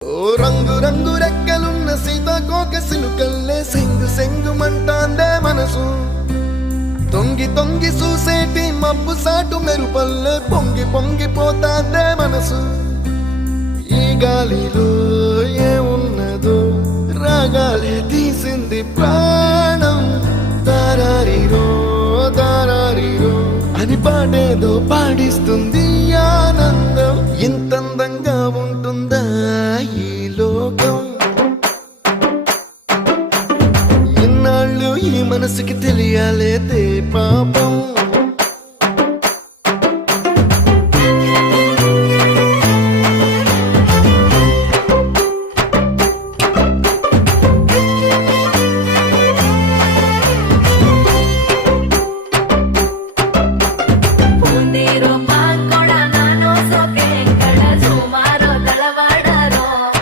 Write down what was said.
ఓ రంగు రంగు రెక్కలున్న సీతాకోక సిలుకల్లే సెంగు సెంగుమంటాందే మనసు. తొంగి తొంగి చూసేటి మబ్బు సాటు మెరుపల్లే పొంగి పొంగిపోతాందే మనసు. ఈ గాలిలో ఏమున్నదో రాగాలే తీసింది ప్రాణం. దారారిరో దారారిరో అని పాడేదో పాడిస్తుంది ఆనందం. ఇంతందంగా ఉంటుందా ఈ లోకం? ఇన్నాళ్ళు ఈ మనసుకి తెలియాలే దీపా